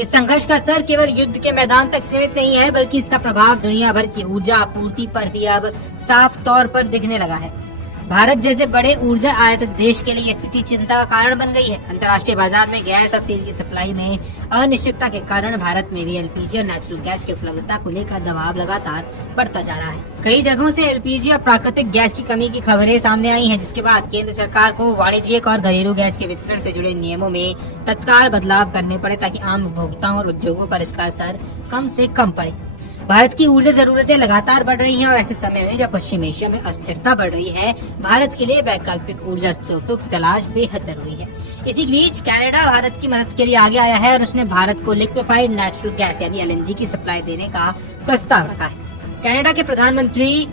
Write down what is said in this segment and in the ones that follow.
इस संघर्ष का असर केवल युद्ध के मैदान तक सीमित नहीं है, बल्कि इसका प्रभाव दुनिया भर की ऊर्जा आपूर्ति पर भी अब साफ तौर पर दिखने लगा है। भारत जैसे बड़े ऊर्जा आयातक देश के लिए स्थिति चिंता का कारण बन गई है। अंतर्राष्ट्रीय बाजार में गैस और तेल की सप्लाई में अनिश्चितता के कारण भारत में भी एलपीजी और नेचुरल गैस की उपलब्धता को लेकर दबाव लगातार बढ़ता जा रहा है। कई जगहों से एलपीजी और प्राकृतिक गैस की कमी की खबरें सामने आई हैं, जिसके बाद केंद्र सरकार को वाणिज्यिक और घरेलू गैस के वितरण से जुड़े नियमों में तत्काल बदलाव करने पड़े, ताकि आम उपभोक्ताओं और उद्योगों पर इसका असर कम से कम पड़े। भारत की ऊर्जा जरूरतें लगातार बढ़ रही हैं और ऐसे समय में जब पश्चिम एशिया में अस्थिरता बढ़ रही है, भारत के लिए वैकल्पिक ऊर्जा स्रोतों की तलाश बेहद जरूरी है। इसी बीच कनाडा भारत की मदद के लिए आगे आया है और उसने भारत को लिक्विफाइड नेचुरल गैस यानी एलएनजी की सप्लाई देने का प्रस्ताव रखा है। कनाडा के प्रधानमंत्री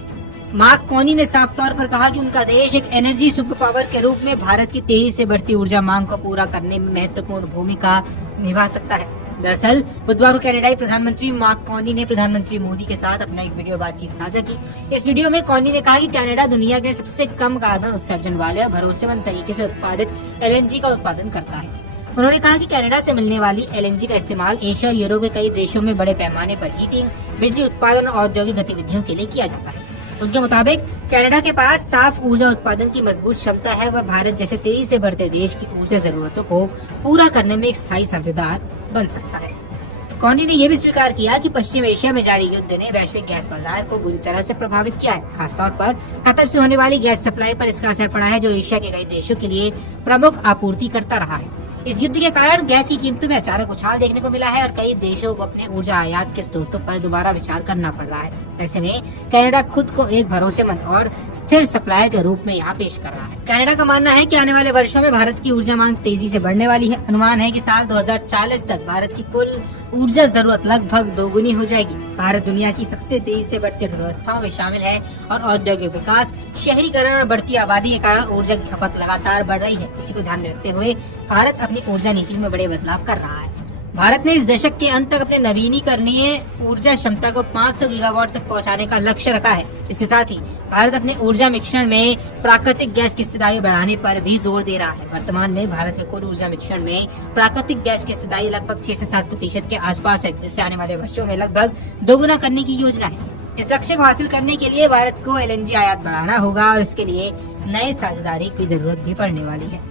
मार्क कॉनी ने साफ तौर पर कहा कि उनका देश एक एनर्जी सुपर पावर के रूप में भारत की तेजी से बढ़ती ऊर्जा मांग को पूरा करने में महत्वपूर्ण भूमिका निभा सकता है। दरअसल बुधवार को कनाडाई प्रधानमंत्री मार्क कॉनी ने प्रधानमंत्री मोदी के साथ अपना एक वीडियो बातचीत साझा की। इस वीडियो में कॉनी ने कहा कि कनाडा दुनिया के सबसे कम कार्बन उत्सर्जन वाले और भरोसेमंद तरीके से उत्पादित एलएनजी का उत्पादन करता है। उन्होंने कहा कि कनाडा से मिलने वाली एलएनजी का इस्तेमाल एशिया और यूरोप के कई देशों में बड़े पैमाने पर हीटिंग, बिजली उत्पादन और औद्योगिक गतिविधियों के लिए किया जाता है। उनके मुताबिक कनाडा के पास साफ ऊर्जा उत्पादन की मजबूत क्षमता है। वह भारत जैसे तेजी से बढ़ते देश की ऊर्जा जरूरतों को पूरा करने में एक स्थायी साझेदार बन सकता है। कॉनी ने यह भी स्वीकार किया कि पश्चिम एशिया में जारी युद्ध ने वैश्विक गैस बाजार को बुरी तरह से प्रभावित किया है। खासतौर पर कतर से होने वाली गैस सप्लाई पर इसका असर पड़ा है, जो एशिया के कई देशों के लिए प्रमुख आपूर्तिकर्ता रहा है। इस युद्ध के कारण गैस की कीमतों में अचानक उछाल देखने को मिला है और कई देशों को अपने ऊर्जा आयात के स्रोतों पर दोबारा विचार करना पड़ रहा है। ऐसे में कनाडा खुद को एक भरोसेमंद और स्थिर सप्लायर के रूप में यहाँ पेश कर रहा है। कनाडा का मानना है कि आने वाले वर्षों में भारत की ऊर्जा मांग तेजी से बढ़ने वाली है। अनुमान है कि साल 2040 तक भारत की कुल ऊर्जा जरूरत लगभग दोगुनी हो जाएगी। भारत दुनिया की सबसे तेजी से बढ़ती अर्थव्यवस्थाओं में शामिल है और औद्योगिक विकास, शहरीकरण और बढ़ती आबादी के कारण ऊर्जा की खपत लगातार बढ़ रही है। इसी को ध्यान में रखते हुए भारत अपनी ऊर्जा नीति में बड़े बदलाव कर रहा है। भारत ने इस दशक के अंत तक अपने नवीनीकरणीय ऊर्जा क्षमता को 500 गीगावाट तक पहुंचाने का लक्ष्य रखा है। इसके साथ ही भारत अपने ऊर्जा मिश्रण में प्राकृतिक गैस की हिस्सेदारी बढ़ाने पर भी जोर दे रहा है। वर्तमान में भारत के कुल ऊर्जा मिश्रण में प्राकृतिक गैस की हिस्सेदारी लगभग 6 से 7% के आसपास है, जिससे आने वाले वर्षों में लगभग दोगुना करने की योजना है। इस लक्ष्य को हासिल करने के लिए भारत को एलएनजी आयात बढ़ाना होगा और इसके लिए नए साझेदारी की जरूरत भी पड़ने वाली है।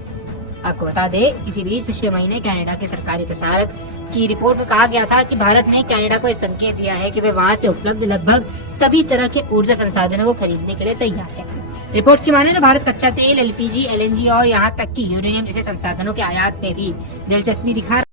आपको बता दें, इसी बीच पिछले महीने कनाडा के सरकारी प्रसारक की रिपोर्ट में कहा गया था कि भारत ने कनाडा को संकेत दिया है कि वे वहां से उपलब्ध लगभग सभी तरह के ऊर्जा संसाधनों को खरीदने के लिए तैयार है। रिपोर्ट की माने तो भारत कच्चा तेल, एलपीजी, एलएनजी और यहाँ तक कि यूरेनियम जैसे संसाधनों के आयात में भी दिलचस्पी दिखा